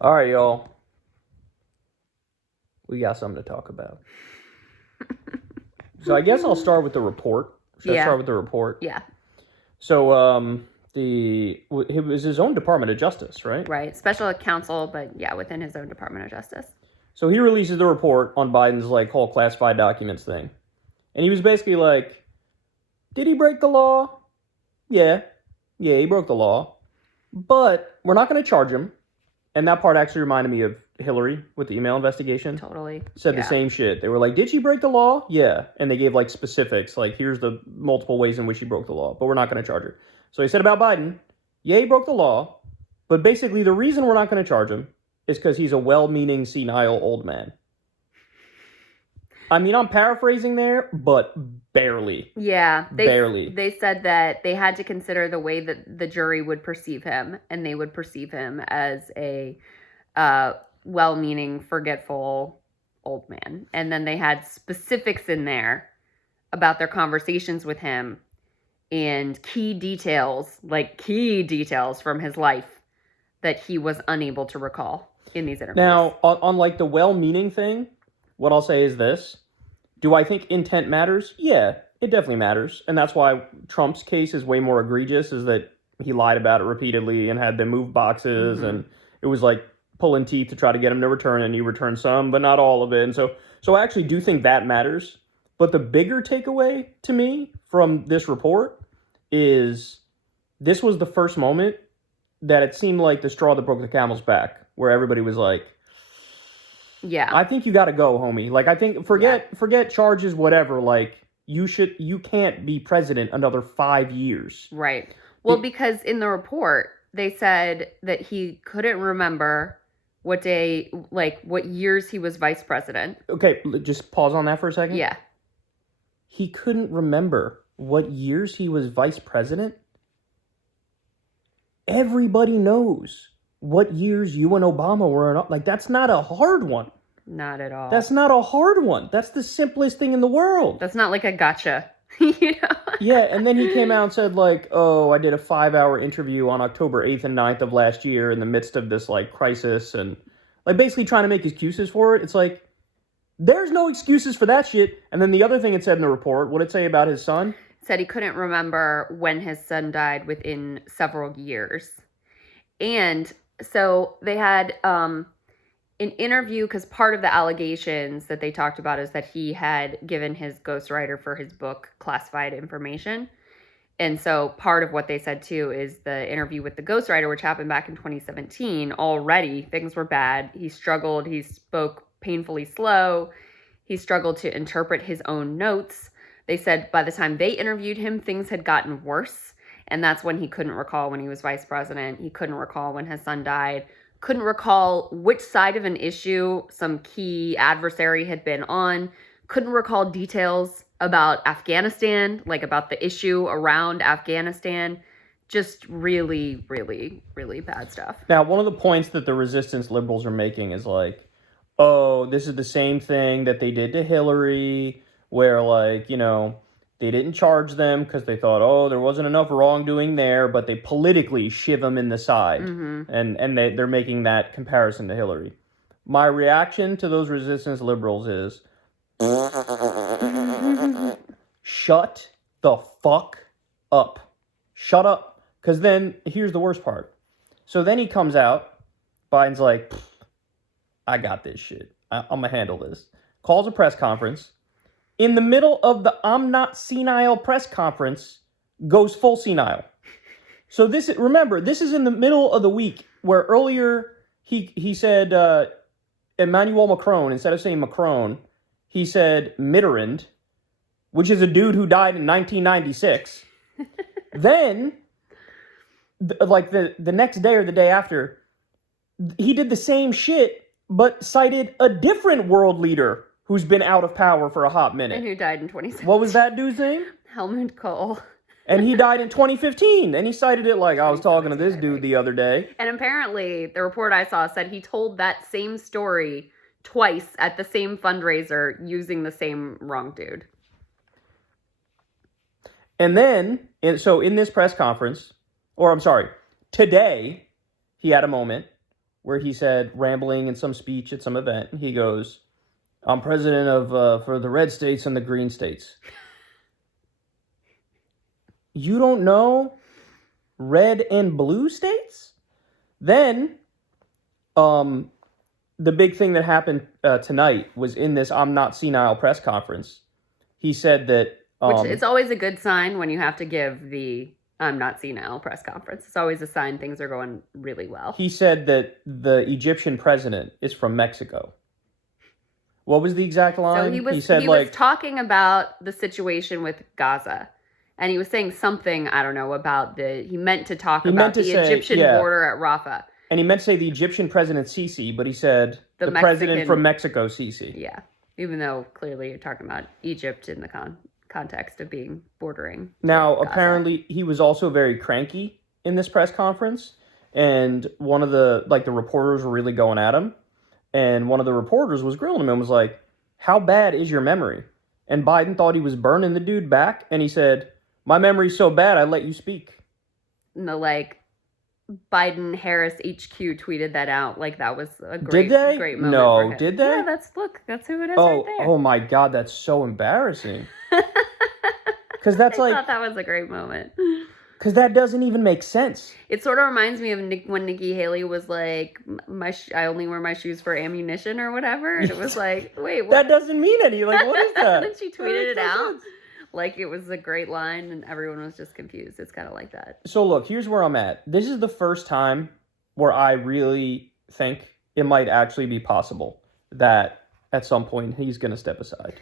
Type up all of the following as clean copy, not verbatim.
All right, y'all. We got something to talk about. So I guess I'll start with the report. Should I start with the report? Yeah. So it was his own Department of Justice, right? Right. Special counsel, but yeah, within his own Department of Justice. So he releases the report on Biden's whole classified documents thing. And he was basically like, did he break the law? Yeah. Yeah, he broke the law. But we're not going to charge him. And that part actually reminded me of Hillary with the email investigation. Totally. Said the same shit. They were like, did she break the law? Yeah. And they gave specifics. Here's the multiple ways in which she broke the law. But we're not going to charge her. So he said about Biden, yeah, he broke the law. But basically the reason we're not going to charge him is because he's a well-meaning, senile old man. I mean, I'm paraphrasing there, but barely. Yeah. Barely. They said that they had to consider the way that the jury would perceive him, and they would perceive him as a well-meaning, forgetful old man. And then they had specifics in there about their conversations with him and key details from his life that he was unable to recall in these interviews. Now, on the well-meaning thing, what I'll say is this. Do I think intent matters? Yeah, it definitely matters. And that's why Trump's case is way more egregious, is that he lied about it repeatedly and had them move boxes. And it was like pulling teeth to try to get him to return, and he returned some, but not all of it. And so I actually do think that matters. But the bigger takeaway to me from this report is this was the first moment that it seemed like the straw that broke the camel's back, where everybody was like, yeah, I think you got to go, homie. I think forget charges, whatever. You can't be president another 5 years. Right. Well, because in the report, they said that he couldn't remember what years he was vice president. Okay, just pause on that for a second. Yeah. He couldn't remember what years he was vice president? Everybody knows what years you and Obama were in. That's not a hard one. Not at all. That's not a hard one. That's the simplest thing in the world. That's not like a gotcha. Yeah, and then he came out and said, I did a 5-hour interview on October 8th and 9th of last year in the midst of this, crisis, and, basically trying to make excuses for it. It's there's no excuses for that shit. And then the other thing it said in the report, what did it say about his son? It said he couldn't remember when his son died within several years. And so they had an interview, because part of the allegations that they talked about is that he had given his ghostwriter for his book classified information. And so part of what they said too is the interview with the ghostwriter, which happened back in 2017. Already things were bad. He struggled. He spoke painfully slow. He struggled to interpret his own notes. They said by the time they interviewed him, things had gotten worse. And that's when he couldn't recall when he was vice president. He couldn't recall when his son died. Couldn't recall which side of an issue some key adversary had been on. Couldn't recall details about Afghanistan, about the issue around Afghanistan. Just really, really, really bad stuff. Now, one of the points that the resistance liberals are making is this is the same thing that they did to Hillary, where they didn't charge them because they thought, there wasn't enough wrongdoing there, but they politically shiv them in the side. And they're making that comparison to Hillary. My reaction to those resistance liberals is, shut the fuck up. Shut up. Because then, here's the worst part. So then he comes out, Biden's like, I got this shit. I'm going to handle this. Calls a press conference. In the middle of the I'm not senile press conference, goes full senile. So this is in the middle of the week, where earlier he said Emmanuel Macron, instead of saying Macron, he said Mitterrand, which is a dude who died in 1996. Then, the next day or the day after, he did the same shit, but cited a different world leader who's been out of power for a hot minute. And who died in 2017. What was that dude's name? Helmut Kohl. And he died in 2015. And he cited it I was talking to this dude the other day. And apparently, the report I saw said he told that same story twice at the same fundraiser using the same wrong dude. And then, in this press conference, today, he had a moment where he said, rambling in some speech at some event, he goes, I'm president of for the red states and the green states. You don't know red and blue states? Then, the big thing that happened tonight was in this I'm Not Senile press conference. He said that... Which it's always a good sign when you have to give the I'm Not Senile press conference. It's always a sign things are going really well. He said that the Egyptian president is from Mexico. What was the exact line? So he was talking about the situation with Gaza. And he was saying something, I don't know, about he meant to talk about the Egyptian border at Rafah. And he meant to say the Egyptian president Sisi, but he said the president from Mexico Sisi. Yeah, even though clearly you're talking about Egypt in the context of being bordering. Now, apparently, he was also very cranky in this press conference. And one of the reporters were really going at him. And one of the reporters was grilling him and was like, how bad is your memory? And Biden thought he was burning the dude back. And he said, my memory's so bad, I let you speak. No, Biden Harris HQ tweeted that out. That was a great moment. No, for him. Did they? Yeah, that's who it is right there. Oh my God, that's so embarrassing. Because that's I thought that was a great moment. Because that doesn't even make sense. It sort of reminds me of when Nikki Haley was like, I only wear my shoes for ammunition or whatever. And it was like, wait, what? That doesn't mean any. What is that? And then she tweeted it out. It was a great line and everyone was just confused. It's kind of like that. So look, here's where I'm at. This is the first time where I really think it might actually be possible that at some point he's going to step aside.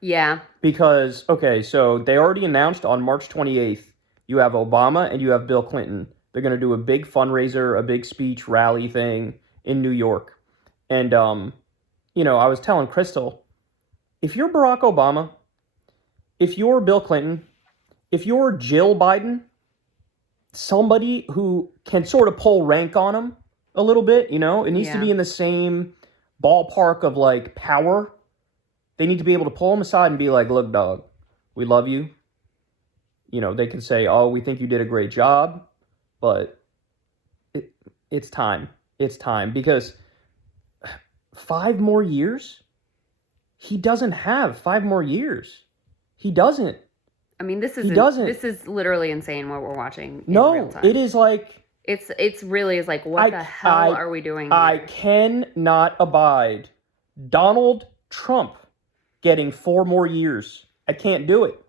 Yeah. Because, okay, so they already announced on March 28th, you have Obama and you have Bill Clinton. They're going to do a big fundraiser, a big speech rally thing in New York. And, I was telling Crystal, if you're Barack Obama, if you're Bill Clinton, if you're Jill Biden, somebody who can sort of pull rank on him a little bit, it needs to be in the same ballpark of power. They need to be able to pull him aside and be like, look, dog, we love you. They can say, oh, we think you did a great job, but it's time. It's time because 5 more years? He doesn't have 5 more years. He doesn't. I mean, this is literally insane what we're watching in real time. It is it's really what the hell are we doing here? I cannot abide Donald Trump getting 4 more years. I can't do it.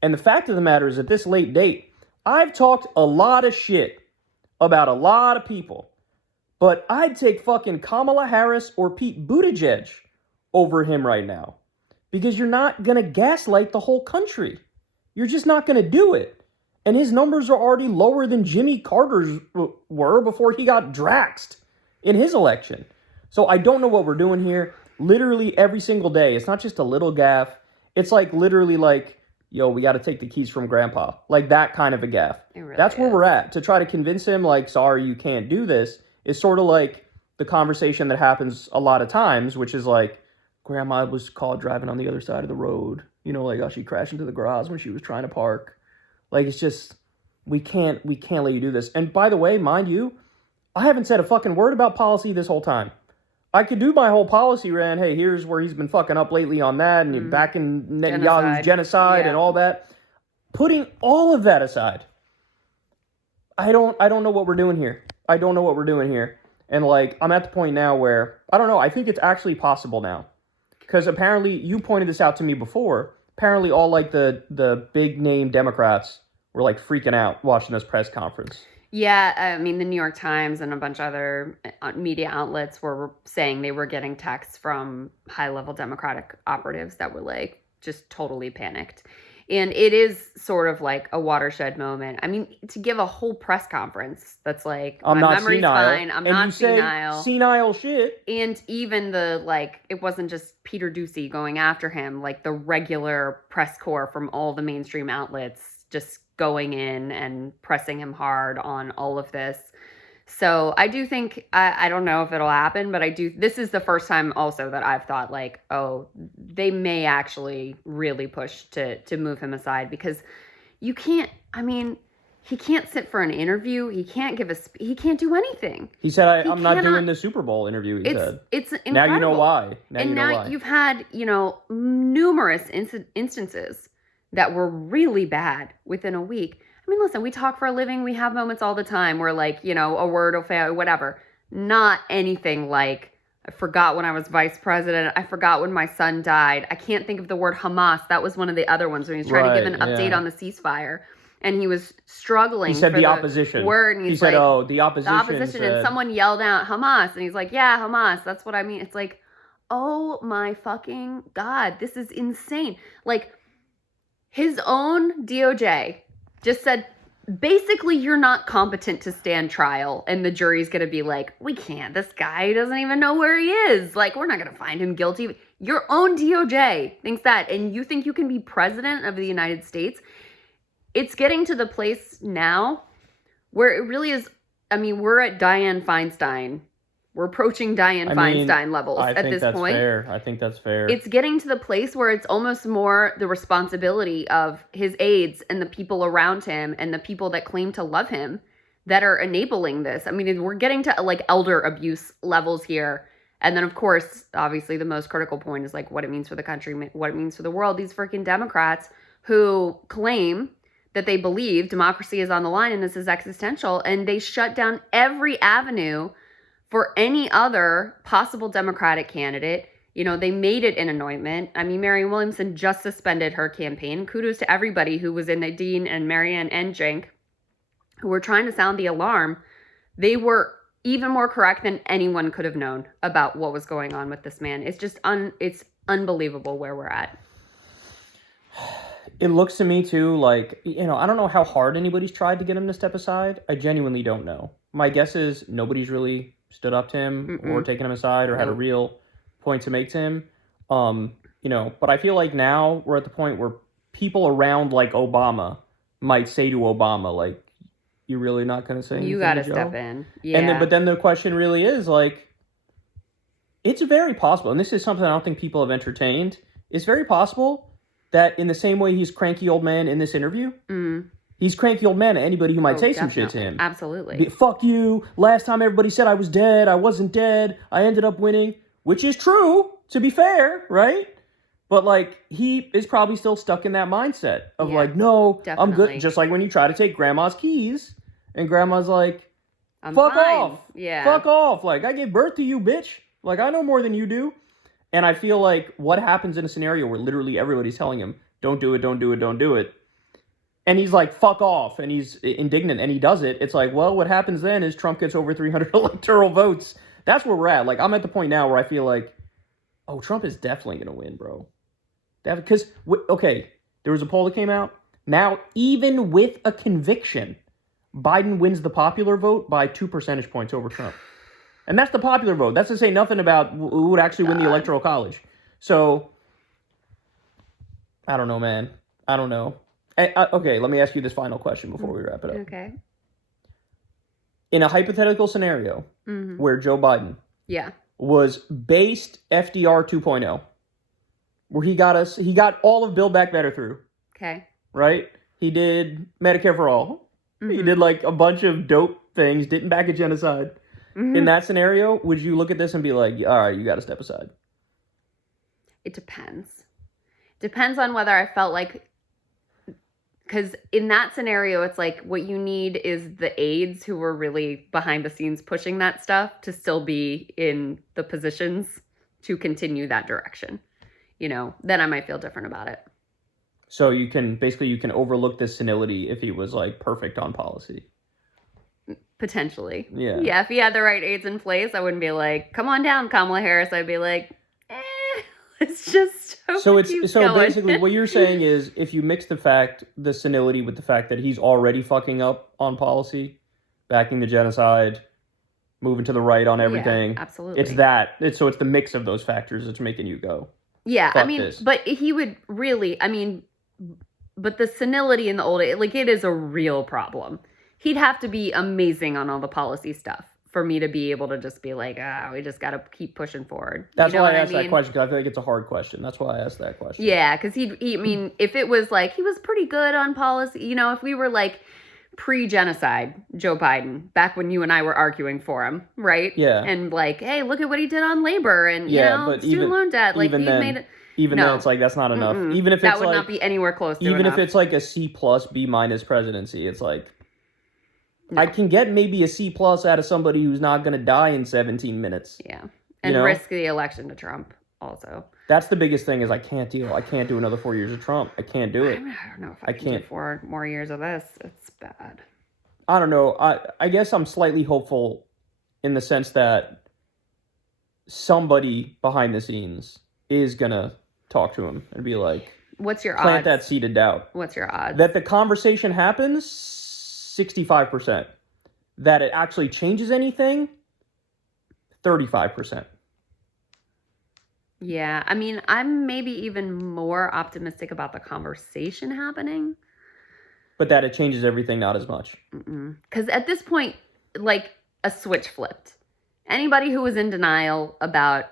And the fact of the matter is, at this late date, I've talked a lot of shit about a lot of people, but I'd take fucking Kamala Harris or Pete Buttigieg over him right now. Because you're not going to gaslight the whole country. You're just not going to do it. And his numbers are already lower than Jimmy Carter's were before he got draxed in his election. So I don't know what we're doing here. Literally every single day. It's not just a little gaffe. It's literally yo, we got to take the keys from grandpa. That kind of a gaffe. Really That's where we're at. To try to convince him, sorry, you can't do this, is sort of the conversation that happens a lot of times, which is Grandma was caught driving on the other side of the road. She crashed into the garage when she was trying to park. It's just, we can't let you do this. And by the way, mind you, I haven't said a fucking word about policy this whole time. I could do my whole policy rant. Hey, here's where he's been fucking up lately on that, and back in Netanyahu's genocide and all that. Putting all of that aside, I don't know what we're doing here. And I'm at the point now where, I don't know, I think it's actually possible now. Because apparently, you pointed this out to me before, apparently all the big name Democrats were freaking out watching this press conference. Yeah, I mean, the New York Times and a bunch of other media outlets were saying they were getting texts from high-level Democratic operatives that were just totally panicked. And it is sort of a watershed moment. I mean, to give a whole press conference that's my memory's fine, I'm not senile. Senile shit. And even it wasn't just Peter Doocy going after him, the regular press corps from all the mainstream outlets just going in and pressing him hard on all of this. So I do think, I don't know if it'll happen, but this is the first time also that I've thought oh, they may actually really push to move him aside because you can't, he can't sit for an interview. He can't give he can't do anything. He said, I'm not doing the Super Bowl interview, he said. It's incredible. Now you know why. Now you've had, numerous instances that were really bad within a week. I mean, listen, we talk for a living. We have moments all the time where, like, a word will fail, whatever. Not anything like, I forgot when I was vice president. I forgot when my son died. I can't think of the word Hamas. That was one of the other ones when he was trying to give an update on the ceasefire. And he was struggling. He said for the opposition. Word, and he said, the opposition. The opposition, said... and someone yelled out Hamas, and he's like, yeah, Hamas. That's what I mean. It's like, oh my fucking God, this is insane. Like, his own DOJ just said, basically, you're not competent to stand trial, and the jury's gonna be like, we can't. This guy doesn't even know where he is. Like, we're not gonna find him guilty. Your own DOJ thinks that, and you think you can be president of the United States? It's getting to the place now where it really is. I mean, we're at Dianne Feinstein. We're approaching Dianne Feinstein levels at this point. I think that's fair. It's getting to the place where it's almost more the responsibility of his aides and the people around him and the people that claim to love him that are enabling this. I mean, we're getting to like elder abuse levels here. And then, of course, obviously the most critical point is like what it means for the country, what it means for the world. These freaking Democrats who claim that they believe democracy is on the line and this is existential, and they shut down every avenue for any other possible Democratic candidate. They made it an anointment. I mean, Marianne Williamson just suspended her campaign. Kudos to everybody who was in Nadine and Marianne and Cenk, who were trying to sound the alarm. They were even more correct than anyone could have known about what was going on with this man. It's just it's unbelievable where we're at. It looks to me, too, like, I don't know how hard anybody's tried to get him to step aside. I genuinely don't know. My guess is nobody's really stood up to him or taken him aside or had a real point to make to him. But I feel like now we're at the point where people around, like Obama, might say to Obama, like, you're really not going to say anything, you got to step in. Yeah. And but then the question really is, like, it's very possible, and this is something I don't think people have entertained, it's very possible that in the same way he's cranky old man in this interview, he's cranky old man to anybody who might say some shit to him. Absolutely. Fuck you. Last time everybody said I was dead. I wasn't dead. I ended up winning, which is true, to be fair, right? But, like, he is probably still stuck in that mindset of, like, no, definitely. I'm good. Just like when you try to take grandma's keys and grandma's like, fuck off. Yeah. Fuck off. Like, I gave birth to you, bitch. Like, I know more than you do. And I feel like what happens in a scenario where literally everybody's telling him, don't do it, don't do it, don't do it. And he's like, fuck off. And he's indignant and he does it. It's like, well, what happens then is Trump gets over 300 electoral votes. That's where we're at. Like, I'm at the point now where I feel like, oh, Trump is definitely going to win, bro. Because, okay, there was a poll that came out. Now, even with a conviction, Biden wins the popular vote by 2 percentage points over Trump. And that's the popular vote. That's to say nothing about who would actually win the Electoral College. So, I don't know, man. I don't know. Okay, let me ask you this final question before we wrap it up. Okay. In a hypothetical scenario where Joe Biden was based FDR 2.0, where he got all of Build Back Better through. Okay. Right? He did Medicare for All. He did like a bunch of dope things, didn't back a genocide. In that scenario, would you look at this and be like, all right, you got to step aside? It depends. Depends on whether I felt like, because in that scenario, it's like what you need is the aides who were really behind the scenes pushing that stuff to still be in the positions to continue that direction. Then I might feel different about it. So you can overlook this senility if he was like perfect on policy. Potentially. Yeah. Yeah, if he had the right aides in place, I wouldn't be like, come on down, Kamala Harris. I'd be like, let's just basically what you're saying is if you mix the senility with the fact that he's already fucking up on policy, backing the genocide, moving to the right on everything. Yeah, absolutely. It's the mix of those factors that's making you go. Yeah, fuck this. But he would really, but the senility in the old age, like it is a real problem. He'd have to be amazing on all the policy stuff for me to be able to just be like, we just got to keep pushing forward. That's why I asked that question, because I feel like it's a hard question. That's why I asked that question. Yeah, because if it was like, he was pretty good on policy, if we were like pre-genocide Joe Biden, back when you and I were arguing for him, right? Yeah. And like, hey, look at what he did on labor and, but student loan debt. Like, even he then, made it. even No. then, it's like, that's not enough. Mm-mm. Even if that it's would like, not be anywhere close to even enough. if it's like a C+, B- presidency, it's like, No. I can get maybe a C+ out of somebody who's not going to die in 17 minutes. Yeah. And risk the election to Trump also. That's the biggest thing is I can't do another 4 years of Trump. I can't do it. I don't know if I can do 4 more years of this. It's bad. I don't know. I guess I'm slightly hopeful in the sense that somebody behind the scenes is going to talk to him and be like, what's your plant odds? that seed of doubt. What's your odds? That the conversation happens, 65%. That it actually changes anything, 35%. Yeah, I mean, I'm maybe even more optimistic about the conversation happening. But that it changes everything, not as much. Because at this point, like, a switch flipped. Anybody who was in denial about...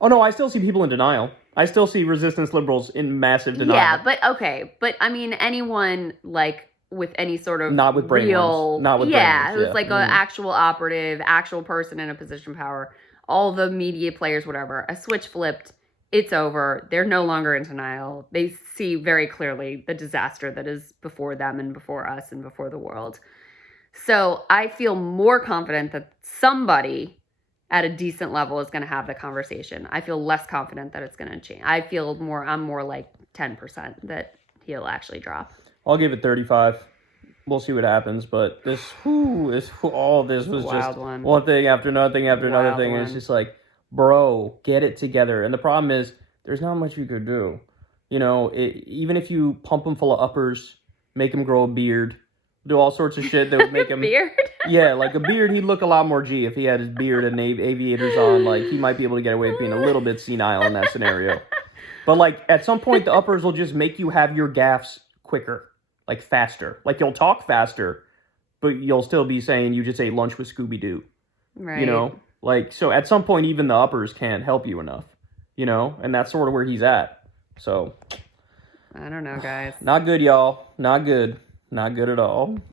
Oh, no, I still see people in denial. I still see resistance liberals in massive denial. Yeah, but okay. But, I mean, anyone, like, with any sort of not with brain real... worms. Not with yeah, brain worms, who's like an actual operative, actual person in a position of power, all the media players, whatever. A switch flipped. It's over. They're no longer in denial. They see very clearly the disaster that is before them and before us and before the world. So I feel more confident that somebody at a decent level is going to have the conversation. I feel less confident that it's going to change. I'm more like 10% that he'll actually drop. I'll give it 35. We'll see what happens. But all this was just one thing after another thing after another thing. And it's just like, bro, get it together. And the problem is, there's not much you could do. Even if you pump him full of uppers, make him grow a beard, do all sorts of shit that would make him... beard? Yeah, like a beard, he'd look a lot more G if he had his beard and aviators on. Like, he might be able to get away with being a little bit senile in that scenario. But, like, at some point, the uppers will just make you have your gaffes quicker. Like, faster. Like, you'll talk faster, but you'll still be saying you just ate lunch with Scooby-Doo. Right. Like, so at some point, even the uppers can't help you enough, and that's sort of where he's at. So, I don't know, guys. Not good, y'all. Not good. Not good at all.